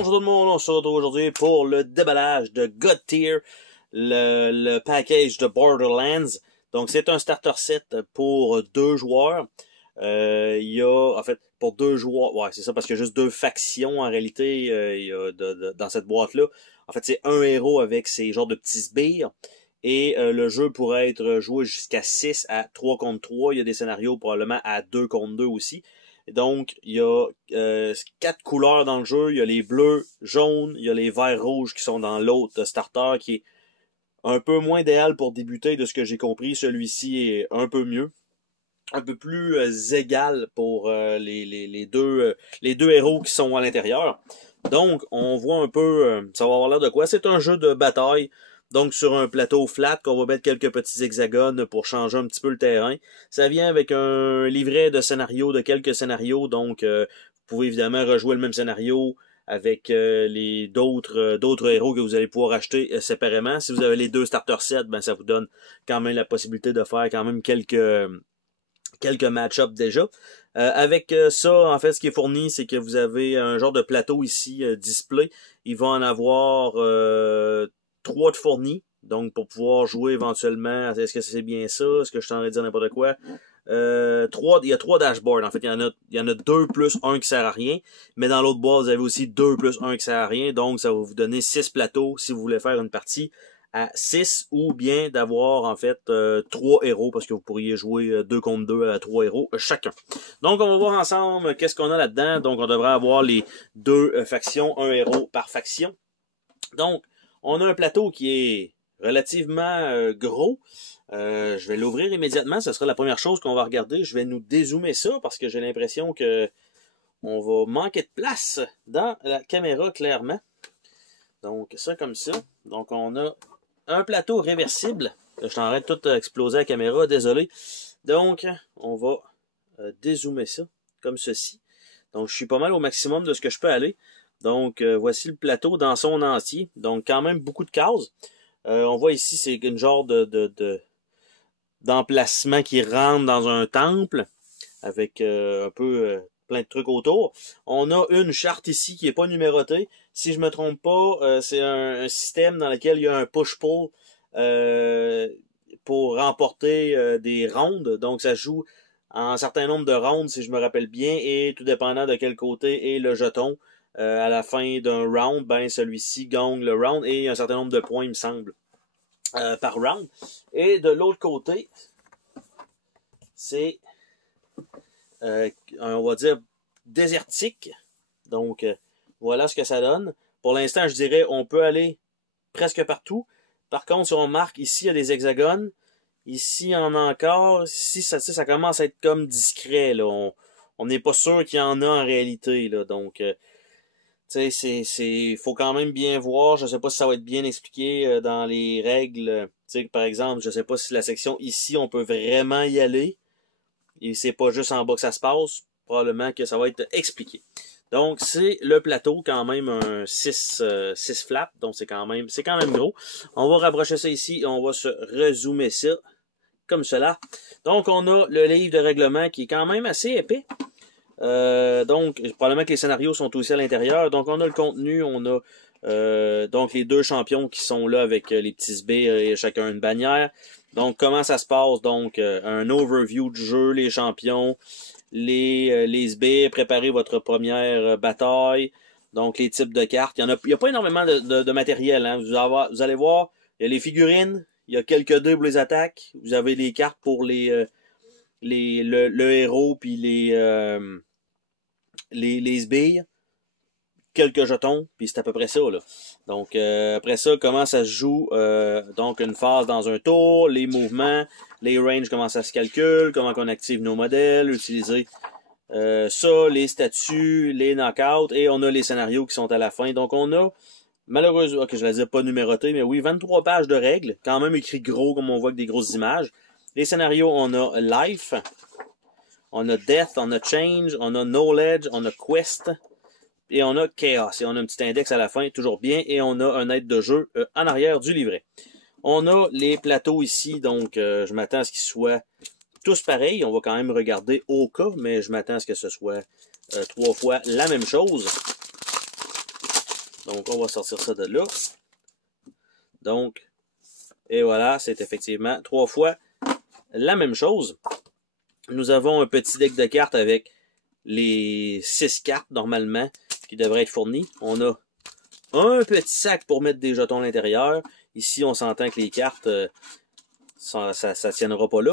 Bonjour tout le monde, on se retrouve aujourd'hui pour le déballage de God Tier, le package de Borderlands. Donc c'est un starter set pour 2 joueurs. Il y a, en fait, pour 2 joueurs, ouais c'est ça, parce qu'il y a juste 2 factions en réalité il y a dans cette boîte-là. En fait c'est un héros avec ces genres de petits sbires. Et le jeu pourrait être joué jusqu'à 6 à 3 contre 3. Il y a des scénarios probablement à 2 contre 2 aussi. Donc, il y a 4 couleurs dans le jeu. Il y a les bleus, jaunes, il y a les verts rouges qui sont dans l'autre starter qui est un peu moins idéal pour débuter de ce que j'ai compris. Celui-ci est un peu mieux. Un peu plus égal pour les deux héros qui sont à l'intérieur. Donc, on voit un peu, ça va avoir l'air de quoi. C'est un jeu de bataille. Donc, sur un plateau flat, qu'on va mettre quelques petits hexagones pour changer un petit peu le terrain. Ça vient avec un livret de scénario, de quelques scénarios. Donc, vous pouvez évidemment rejouer le même scénario avec les d'autres héros que vous allez pouvoir acheter séparément. Si vous avez les 2 starter sets, ben ça vous donne quand même la possibilité de faire quand même quelques match-ups déjà. Avec ça, en fait, ce qui est fourni, c'est que vous avez un genre de plateau ici, display. Il va en avoir 3 de fournis. Donc, pour pouvoir jouer éventuellement, est-ce que c'est bien ça? Est-ce que je suis en train de dire n'importe quoi? Il y a 3 dashboards. En fait, il y en a 2 plus 1 qui sert à rien. Mais dans l'autre boîte, vous avez aussi 2 plus 1 qui sert à rien. Donc, ça va vous donner 6 plateaux si vous voulez faire une partie à 6 ou bien d'avoir en fait 3 héros parce que vous pourriez jouer 2 contre 2 à 3 héros chacun. Donc, on va voir ensemble qu'est-ce qu'on a là-dedans. Donc, on devrait avoir les 2 factions, un héros par faction. Donc, on a un plateau qui est relativement gros. Je vais l'ouvrir immédiatement. Ce sera la première chose qu'on va regarder. Je vais nous dézoomer ça parce que j'ai l'impression que on va manquer de place dans la caméra clairement. Donc, ça comme ça. Donc, on a un plateau réversible. Je suis en train de tout exploser la caméra, désolé. Donc, on va dézoomer ça comme ceci. Donc, je suis pas mal au maximum de ce que je peux aller. Donc, voici le plateau dans son entier. Donc, quand même beaucoup de cases. On voit ici, c'est une genre d'emplacement qui rentre dans un temple avec un peu plein de trucs autour. On a une charte ici qui est pas numérotée. Si je me trompe pas, c'est un système dans lequel il y a un push-pull pour remporter des rondes. Donc, ça joue en un certain nombre de rondes, si je me rappelle bien, et tout dépendant de quel côté est le jeton. À la fin d'un round, ben celui-ci gagne le round et il y a un certain nombre de points, il me semble, par round. Et de l'autre côté, c'est, on va dire, désertique. Donc, voilà ce que ça donne. Pour l'instant, je dirais, on peut aller presque partout. Par contre, si on marque ici, il y a des hexagones. Ici, il y en a encore. Ici, ça commence à être comme discret. Là. On n'est pas sûr qu'il y en a en réalité. Là. Donc, tu sais, faut quand même bien voir. Je sais pas si ça va être bien expliqué dans les règles. Tu sais, par exemple, je sais pas si la section ici, on peut vraiment y aller. Et c'est pas juste en bas que ça se passe. Probablement que ça va être expliqué. Donc, c'est le plateau, quand même un 6 flaps. Donc, c'est quand même gros. On va rapprocher ça ici et on va se rezoomer ça comme cela. Donc, on a le livre de règlement qui est quand même assez épais. Donc, probablement que les scénarios sont aussi à l'intérieur. Donc, on a le contenu, on a donc les 2 champions qui sont là avec les petits sbires et chacun une bannière. Donc, comment ça se passe? Donc, un overview du jeu, les champions, les sbires, préparez votre première bataille. Donc, les types de cartes. Il y a pas énormément de matériel. Hein. Vous allez voir, il y a les figurines, il y a quelques dés pour les attaques. Vous avez les cartes pour le héros puis les sbires, quelques jetons, puis c'est à peu près ça. Là. Donc, après ça, comment ça se joue? Donc, une phase dans un tour, les mouvements, les ranges, comment ça se calcule, comment on active nos modèles, utiliser ça, les statuts, les knockouts, et on a les scénarios qui sont à la fin. Donc, on a, malheureusement, je ne la dis pas numéroté, mais oui, 23 pages de règles, quand même écrit gros, comme on voit avec des grosses images. Les scénarios, on a Life, on a Death, on a Change, on a Knowledge, on a Quest, et on a Chaos. Et on a un petit index à la fin, toujours bien, et on a un aide de jeu en arrière du livret. On a les plateaux ici, donc je m'attends à ce qu'ils soient tous pareils. On va quand même regarder au cas, mais je m'attends à ce que ce soit 3 fois la même chose. Donc, on va sortir ça de là. Donc, et voilà, c'est effectivement 3 fois la même chose. Nous avons un petit deck de cartes avec les 6 cartes normalement qui devraient être fournies. On a un petit sac pour mettre des jetons à l'intérieur. Ici, on s'entend que les cartes, ça tiendra pas là.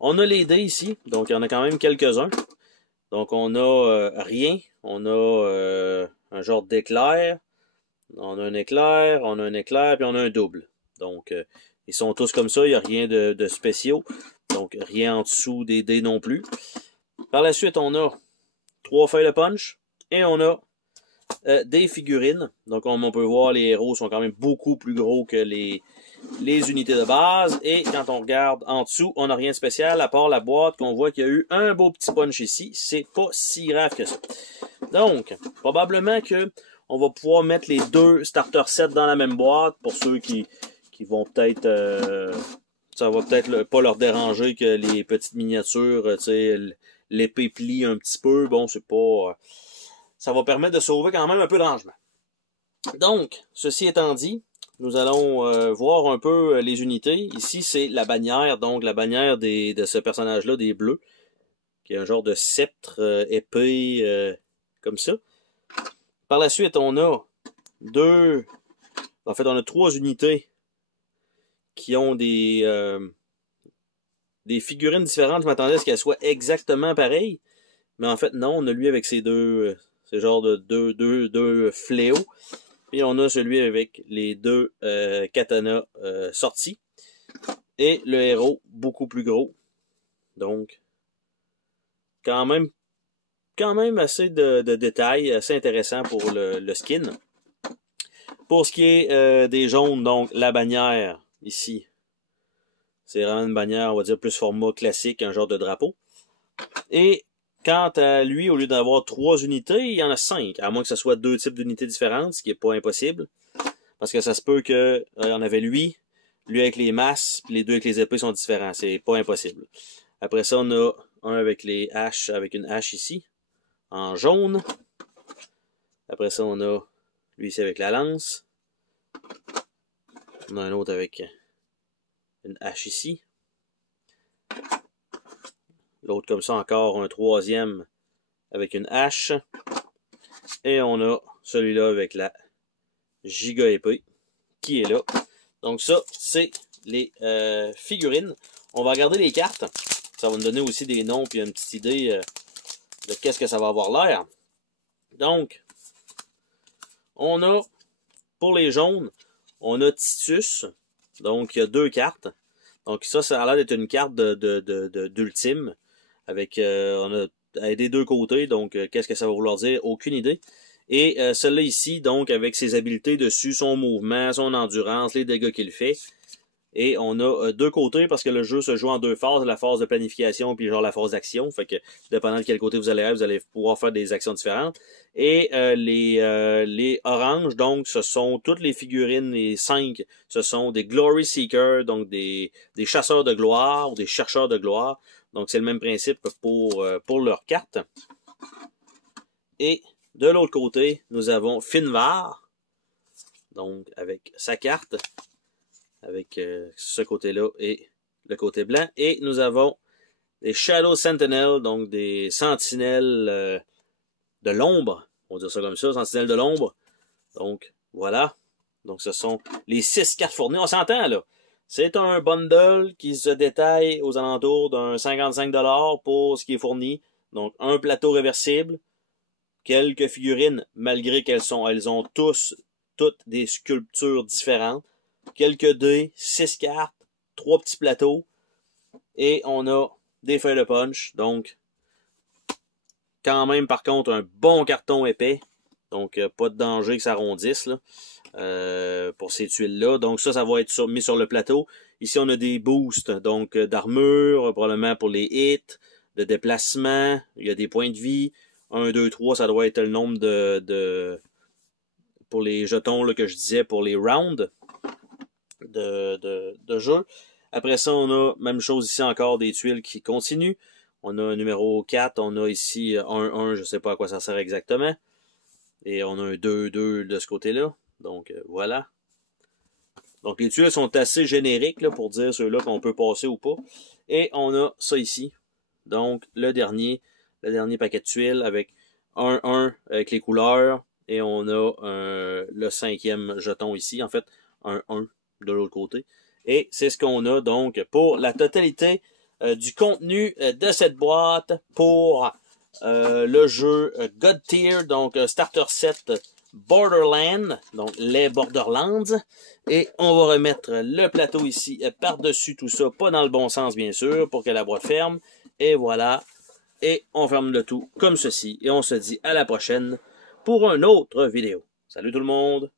On a les dés ici, donc il y en a quand même quelques-uns. Donc on a rien, on a un genre d'éclair, on a un éclair, on a un éclair, puis on a un double. Donc ils sont tous comme ça, il n'y a rien de spéciaux. Donc rien en dessous des dés non plus. Par la suite, on a 3 feuilles de punch et on a des figurines. Donc on peut voir les héros sont quand même beaucoup plus gros que les unités de base. Et quand on regarde en dessous, on n'a rien de spécial à part la boîte qu'on voit qu'il y a eu un beau petit punch ici. C'est pas si grave que ça. Donc, probablement que on va pouvoir mettre les 2 starter sets dans la même boîte pour ceux qui vont peut-être... ça va peut-être pas leur déranger que les petites miniatures, tu sais, l'épée plie un petit peu. Bon, c'est pas... ça va permettre de sauver quand même un peu de rangement. Donc, ceci étant dit, nous allons voir un peu les unités. Ici, c'est la bannière, donc la bannière de ce personnage-là, des bleus, qui est un genre de sceptre épée, comme ça. Par la suite, on a on a 3 unités qui ont des figurines différentes. Je m'attendais à ce qu'elles soient exactement pareilles, mais en fait, non, on a lui avec ces ces genres de deux fléaux. Et on a celui avec les 2 katanas sortis. Et le héros beaucoup plus gros. Donc, quand même assez de détails, assez intéressant pour le skin. Pour ce qui est des jaunes, donc la bannière ici. C'est vraiment une bannière, on va dire, plus format classique, un genre de drapeau. Et quant à lui, au lieu d'avoir 3 unités, il y en a 5, à moins que ce soit 2 types d'unités différentes, ce qui n'est pas impossible. Parce que ça se peut que on avait lui avec les masses, puis les 2 avec les épées sont différents. C'est pas impossible. Après ça, on a un avec les haches, avec une hache ici, en jaune. Après ça, on a lui ici avec la lance. On a un autre avec une hache ici. L'autre comme ça, encore un 3e avec une hache. Et on a celui-là avec la giga épée qui est là. Donc ça, c'est les figurines. On va regarder les cartes. Ça va nous donner aussi des noms puis une petite idée de qu'est-ce que ça va avoir l'air. Donc, on a, pour les jaunes, on a Titus. Donc, il y a 2 cartes. Donc ça a l'air d'être une carte d'ultime. Avec, on a des 2 côtés. Donc, qu'est-ce que ça va vouloir dire? Aucune idée. Et celle-là ici, donc, avec ses habiletés dessus, son mouvement, son endurance, les dégâts qu'il fait. Et on a 2 côtés parce que le jeu se joue en 2 phases, la phase de planification puis genre la phase d'action. Fait que dépendant de quel côté vous allez pouvoir faire des actions différentes. Et les oranges, donc, ce sont toutes les figurines, les 5, ce sont des Glory Seekers, donc des chasseurs de gloire ou des chercheurs de gloire. Donc c'est le même principe pour leurs cartes. Et de l'autre côté, nous avons Finvar, donc avec sa carte, avec ce côté-là et le côté blanc. Et nous avons des Shadow Sentinel, donc des sentinelles de l'ombre, on va dire ça comme ça, sentinelles de l'ombre. Donc voilà, donc ce sont les 6 cartes fournies, on s'entend là. C'est un bundle qui se détaille aux alentours d'un 55$ pour ce qui est fourni. Donc un plateau réversible, quelques figurines, malgré elles ont toutes des sculptures différentes. Quelques dés, 6 cartes, 3 petits plateaux. Et on a des feuilles de punch. Donc, quand même, par contre, un bon carton épais. Donc, pas de danger que ça rondisse là, pour ces tuiles-là. Donc, ça va être mis sur le plateau. Ici, on a des boosts, donc d'armure, probablement pour les hits, de déplacement. Il y a des points de vie. 1, 2, 3, ça doit être le nombre pour les jetons là, que je disais pour les rounds de jeu. Après ça, on a même chose ici encore des tuiles qui continuent. On a un numéro 4, on a ici 1, je sais pas à quoi ça sert exactement. Et on a un 2-2 de ce côté-là. Donc, voilà. Donc, les tuiles sont assez génériques là, pour dire ceux-là qu'on peut passer ou pas. Et on a ça ici. Donc, le dernier paquet de tuiles avec 1-1 avec les couleurs. Et on a le 5e jeton ici. En fait, 1-1 de l'autre côté. Et c'est ce qu'on a donc pour la totalité du contenu de cette boîte pour le jeu God Tier, donc Starter Set Borderlands, donc les Borderlands. Et on va remettre le plateau ici par-dessus tout ça, pas dans le bon sens bien sûr, pour que la boîte ferme. Et voilà. Et on ferme le tout comme ceci. Et on se dit à la prochaine pour une autre vidéo. Salut tout le monde!